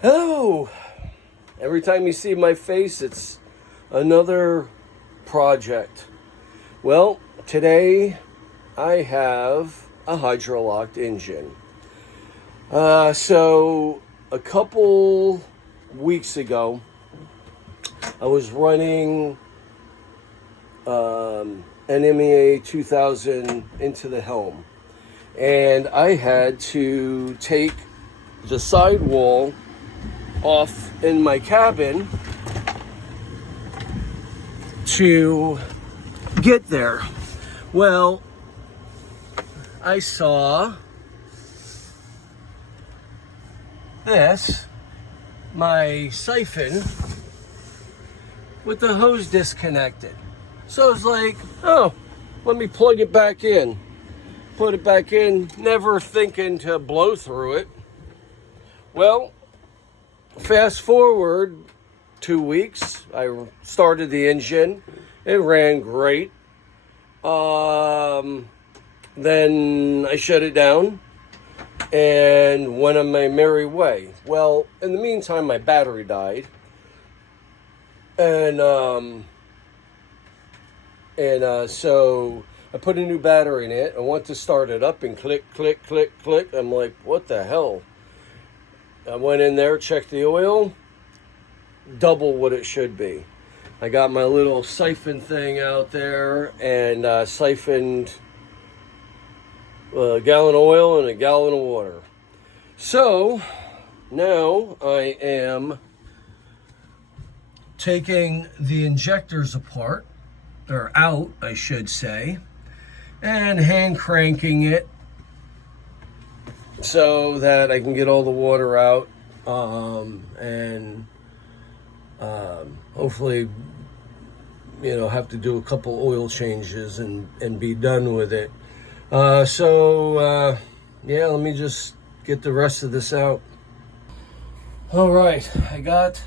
Hello! Every time you see my face, it's another project. Well, today I have a hydrolocked engine. So a couple weeks ago, I was running an MEA 2000 into the helm, and I had to take the sidewall off in my cabin to get there. Well, I saw this, my siphon with the hose disconnected. So I was like, oh, let me plug it back in. Put it back in, never thinking to blow through it. Well, fast forward 2 weeks, I started the engine. It ran great. Then I shut it down and went on my merry way. Well, in the meantime, my battery died. And so I put a new battery in it. I went to start it up and click, click, click, click. I'm like, what the hell? I went in there, checked the oil, double what it should be. I got my little siphon thing out there and siphoned a gallon of oil and a gallon of water. So now I am taking the injectors apart, or out, I should say, and hand cranking it so that I can get all the water out and hopefully, have to do a couple oil changes and be done with it. Let me just get the rest of this out. All right, I got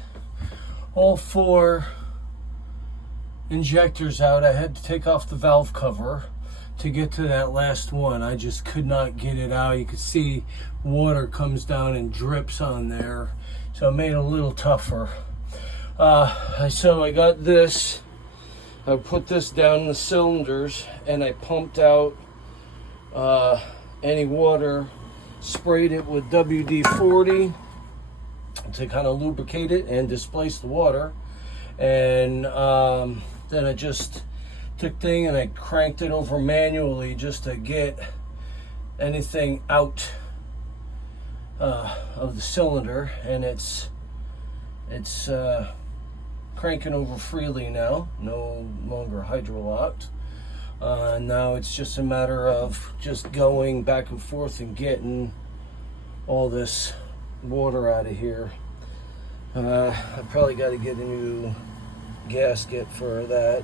all 4 injectors out. I had to take off the valve cover to get to that last one. I just could not get it out. You could see water comes down and drips on there, so it made it a little tougher. So I got this. I put this down in the cylinders and I pumped out any water, sprayed it with WD-40 to kind of lubricate it and displace the water, and then I just took thing and I cranked it over manually just to get anything out of the cylinder, and it's cranking over freely now, no longer hydrolocked. Now it's just a matter of just going back and forth and getting all this water out of here. I probably got to get a new gasket for that.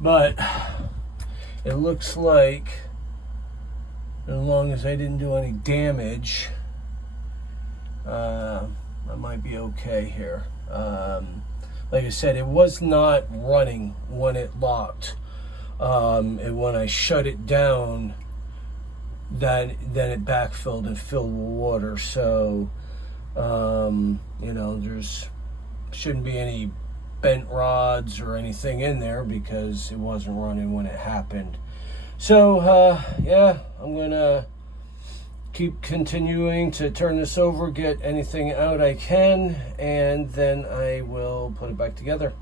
But it looks like, as long as I didn't do any damage, I might be okay here. Like I said, it was not running when it locked. And when I shut it down, then it backfilled and filled with water. So, there's shouldn't be any bent rods or anything in there because it wasn't running when it happened. So, I'm gonna keep continuing to turn this over, get anything out I can, and then I will put it back together.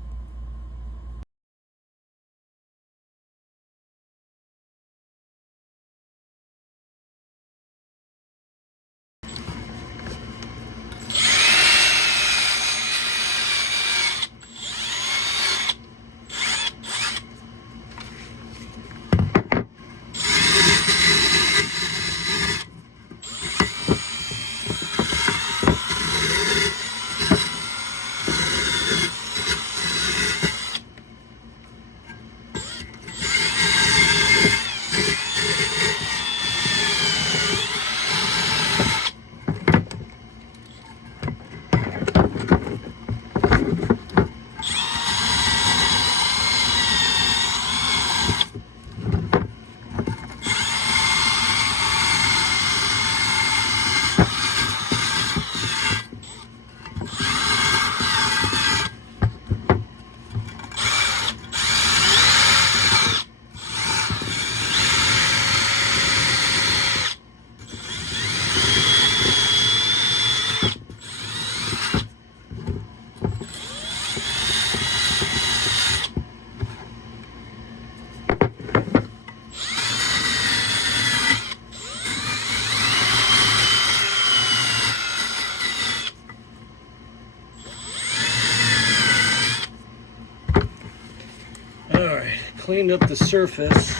cleaned up the surface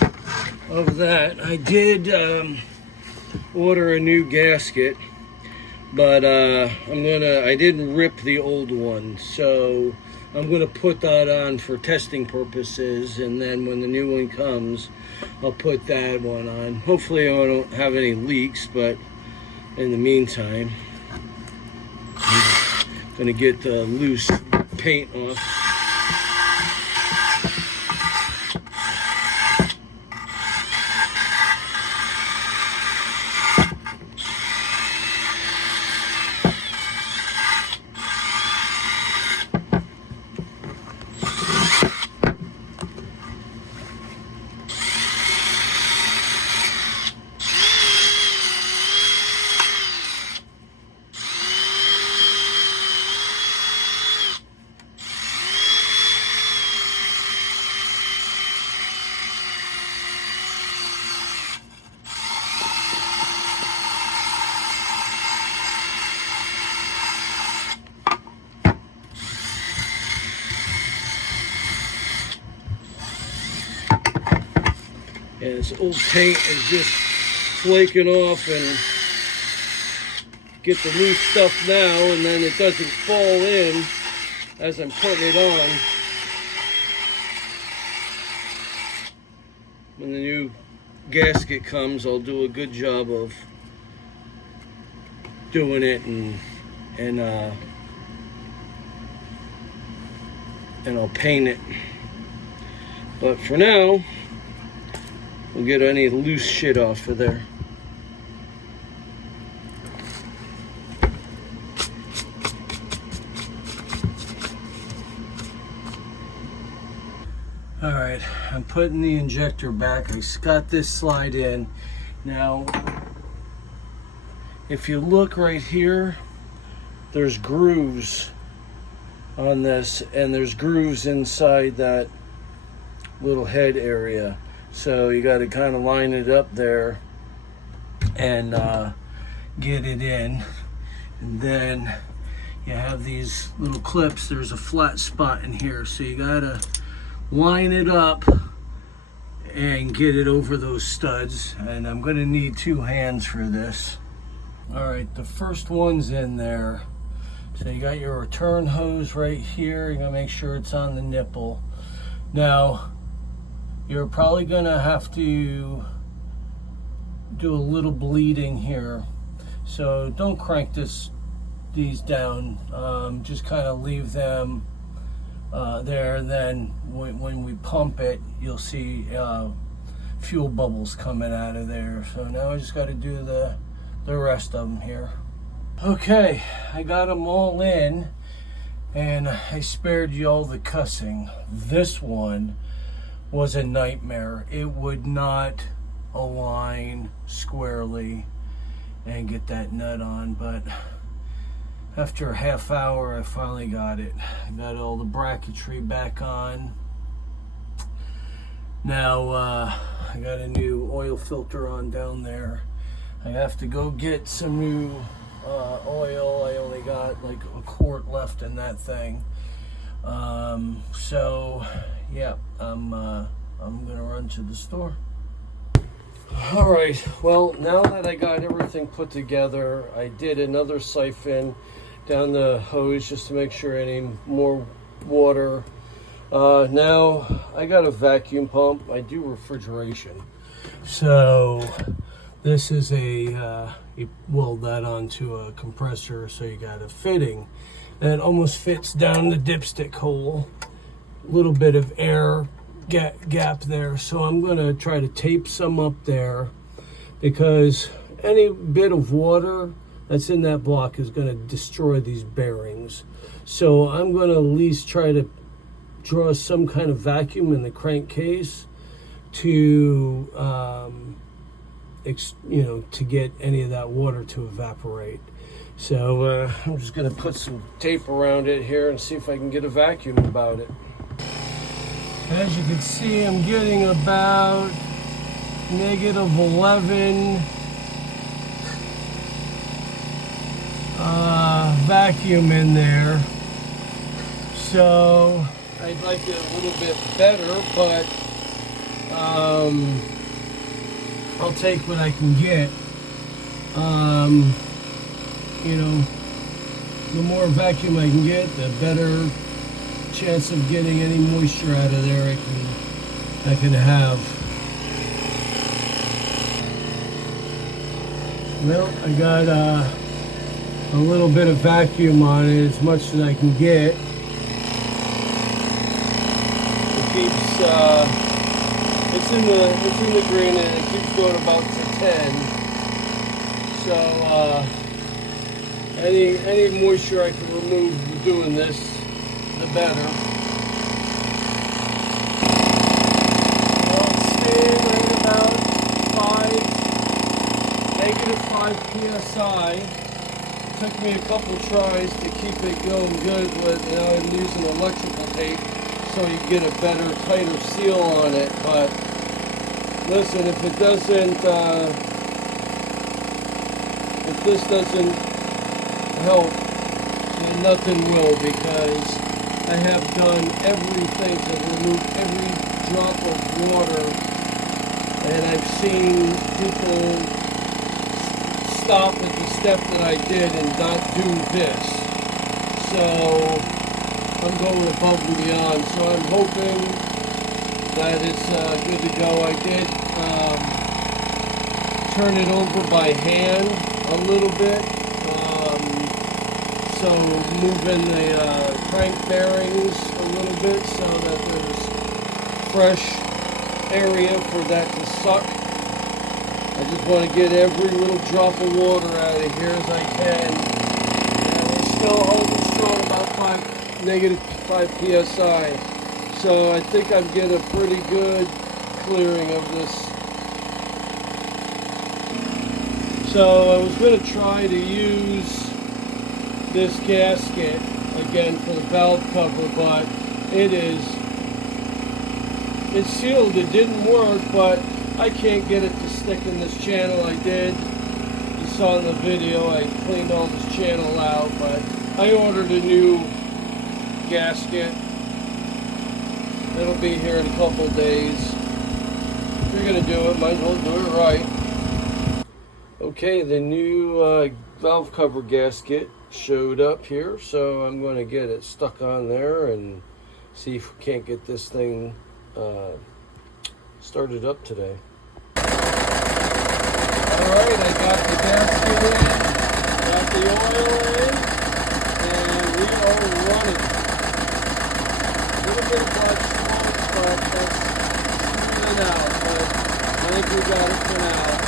of that. I did order a new gasket, but I didn't rip the old one, so I'm gonna put that on for testing purposes, and then when the new one comes, I'll put that one on. Hopefully I don't have any leaks, but in the meantime, I'm gonna get the loose paint off. And this old paint is just flaking off, and get the loose stuff now, and then it doesn't fall in as I'm putting it on. When the new gasket comes, I'll do a good job of doing it, and I'll paint it. But for now, we'll get any loose shit off of there. All right, I'm putting the injector back. I got this slide in. Now, if you look right here, there's grooves on this, and there's grooves inside that little head area. So you got to kind of line it up there and get it in. And then you have these little clips. There's a flat spot in here, so you got to line it up and get it over those studs. And I'm going to need 2 hands for this. All right, the first one's in there. So you got your return hose right here. You're going to make sure it's on the nipple. Now, you're probably going to have to do a little bleeding here. So don't crank these down. Just kind of leave them there. And then when we pump it, you'll see fuel bubbles coming out of there. So now I just got to do the rest of them here. Okay, I got them all in, and I spared you all the cussing. This one was a nightmare. It would not align squarely and get that nut on, but after a half hour I finally got it. I got all the bracketry back on. Now I got a new oil filter on down there. I have to go get some new oil. I only got like a quart left in that thing. So yeah, I'm gonna run to the store. All right, well, now that I got everything put together, I did another siphon down the hose just to make sure any more water. Now I got a vacuum pump. I do refrigeration, so this is you weld that onto a compressor, so you got a fitting that almost fits down the dipstick hole. A little bit of air gap there, so I'm going to try to tape some up there, because any bit of water that's in that block is going to destroy these bearings. So I'm going to at least try to draw some kind of vacuum in the crankcase to to get any of that water to evaporate. So I'm just going to put some tape around it here and see if I can get a vacuum about it. As you can see, I'm getting about -11 vacuum in there. So I'd like it a little bit better, but I'll take what I can get. You know, the more vacuum I can get, the better chance of getting any moisture out of there I can have. Well, I got a little bit of vacuum on it, as much as I can get. It keeps it's in the green, and it keeps going about to 10. So any moisture I can remove doing this, the better. Well, it's staying right about -5 psi. It took me a couple tries to keep it going good with, I'm using electrical tape so you get a better, tighter seal on it. But listen, if it doesn't, if this doesn't help, then nothing will, because I have done everything to remove every drop of water, and I've seen people stop at the step that I did and not do this. So I'm going above and beyond. So I'm hoping that it's good to go. I did turn it over by hand a little bit. So moving the crank bearings a little bit so that there's fresh area for that to suck. I just want to get every little drop of water out of here as I can. And we're still holding strong about -5 psi. So I think I'm getting a pretty good clearing of this. So I was going to try to use this gasket again for the valve cover, but it's sealed. It didn't work, but I can't get it to stick in this channel. I did. You saw in the video, I cleaned all this channel out, but I ordered a new gasket. It'll be here in a couple days. If you're going to do it, might as well do it right. Okay, the new valve cover gasket showed up here, so I'm going to get it stuck on there and see if we can't get this thing started up today. Alright, I got the gasket in, got the oil in, and we are running. A little bit of black smoke, but that's smoothing out, but I think we got it for now.